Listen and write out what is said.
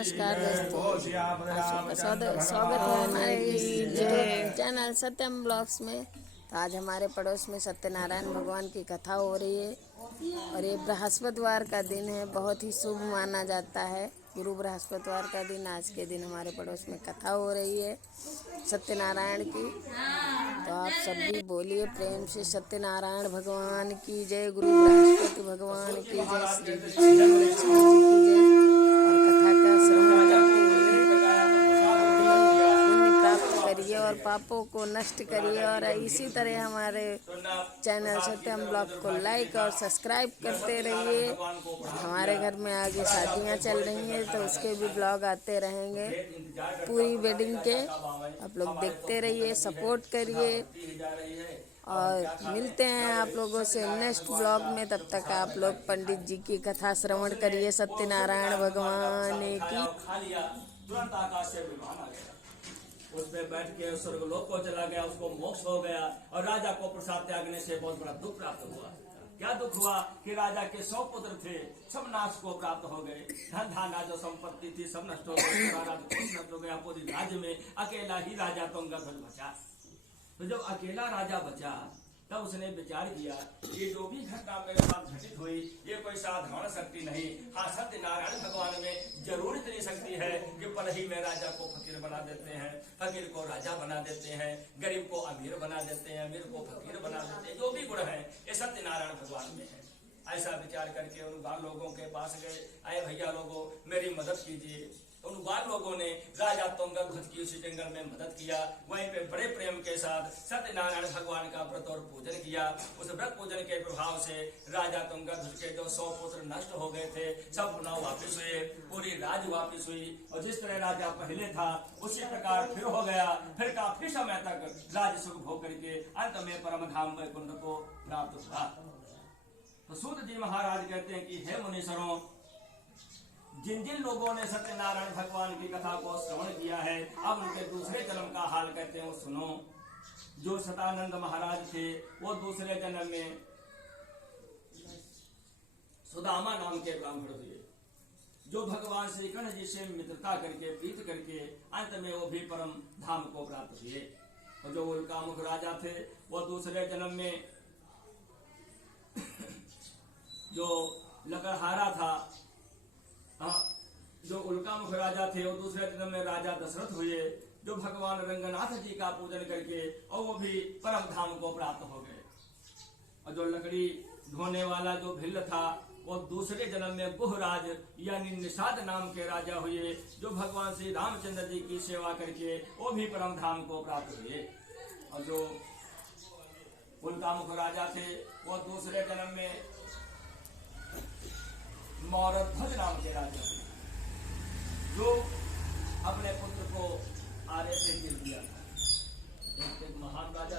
नमस्कार दोस्तों, आप सबका स्वागत है हमारे चैनल सत्यम ब्लॉग्स में। तो आज हमारे पड़ोस में सत्यनारायण भगवान की कथा हो रही है और ये बृहस्पतिवार का दिन है। बहुत ही शुभ माना जाता है। गुरु बृहस्पतिवार का दिन, आज के दिन हमारे पड़ोस में कथा हो रही है सत्यनारायण की। तो आप सब भी बोलिए प्रेम से, सत्यनारायण भगवान की जय, गुरु बृहस्पति भगवान की जय, श्री लक्ष्मी जी की जय। और कथा का श्रवण करते हुए पुण्य प्राप्त करिए और पापों को नष्ट करिए। और इसी तरह हमारे चैनल सत्यम ब्लॉग को लाइक और सब्सक्राइब करते रहिए। हमारे घर में आगे शादियां चल रही हैं तो उसके भी ब्लॉग आते रहेंगे, पूरी वेडिंग के। आप लोग देखते रहिए, सपोर्ट करिए और मिलते हैं आप लोगों से नेक्स्ट ब्लॉग में। तब तक आप लोग पंडित जी की कथा श्रवण करिए सत्यनारायण भगवान की। तुरंत आकाश से विमान आ गया, उसमें बैठ के स्वर्गलोक को चला गया, उसको मोक्ष हो गया। और राजा को प्रसाद त्यागने से बहुत बड़ा दुख प्राप्त हुआ। क्या दुख हुआ कि राजा के 100 पुत्र थे, सब नाश को प्राप्त हो गए। धन धाना जो संपत्ति थी सब नष्ट हो गई, नष्ट हो गया। पूरी राज्य में अकेला ही राजा तुंगध्वज बचा। तो जब अकेला राजा बचा तब उसने विचार किया, ये जो भी घटना मेरे साथ घटित हुई ये कोई साधारण शक्ति नहीं। हाँ, सत्यनारायण भगवान में जरूर इतनी शक्ति है कि पल ही में राजा को फकीर बना देते हैं, फकीर को राजा बना देते हैं, गरीब को अमीर बना देते हैं, अमीर को फकीर बना देते हैं। जो भी गुण है ये सत्यनारायण भगवान में है। ऐसा विचार करके उन बाल लोगों के पास गए, आए भैया लोगों मेरी मदद कीजिए। उन बाल लोगों ने राजा तुंगध्वज की उसी जंगल में मदद किया। वहीं पे बड़े प्रेम के साथ सत्यनारायण भगवान का व्रत और पूजन किया। उस व्रत पूजन के प्रभाव से राजा तुंगध्वज के जो 100 पुत्र नष्ट हो गए थे सब पुनः वापिस हुए, पूरी राज वापिस हुई। और जिस तरह राजा पहले था उसी प्रकार फिर हो गया। फिर काफी समय तक राज सुख भोग करके अंत में परम धाम वैकुंठ को प्राप्त हुआ। तो सूत जी महाराज कहते हैं कि हे मुनीश्वरों, जिन जिन लोगों ने सत्यनारायण भगवान की कथा को श्रवण किया है अब उनके दूसरे जन्म का हाल कहते हैं वो सुनो। जो सतानंद महाराज थे वो दूसरे जन्म में सुदामा नाम के ब्राह्मण हुए, जो भगवान श्री कृष्ण जी से मित्रता करके प्रीत करके अंत में वो भी परम धाम को प्राप्त हुए। और जो उल्कामुख राजा थे वो दूसरे जन्म में जो लकड़हारा था, जो उल्कामुख राजा थे वो दूसरे जन्म में राजा दशरथ हुए, जो भगवान रंगनाथ जी का पूजन करके और वो भी परम धाम को प्राप्त हो गए। और जो लकड़ी ढोने वाला जो भिल्ल था वो दूसरे जन्म में गुहराज यानी निषाद नाम के राजा हुए, जो भगवान श्री रामचंद्र जी की सेवा करके वो भी परम धाम को प्राप्त हुए। और जो उल्कामुख राजा थे वो दूसरे जन्म में मौरध्वज नाम के राजा जो अपने पुत्र को आरे से गिर दिया था। एक महान राजा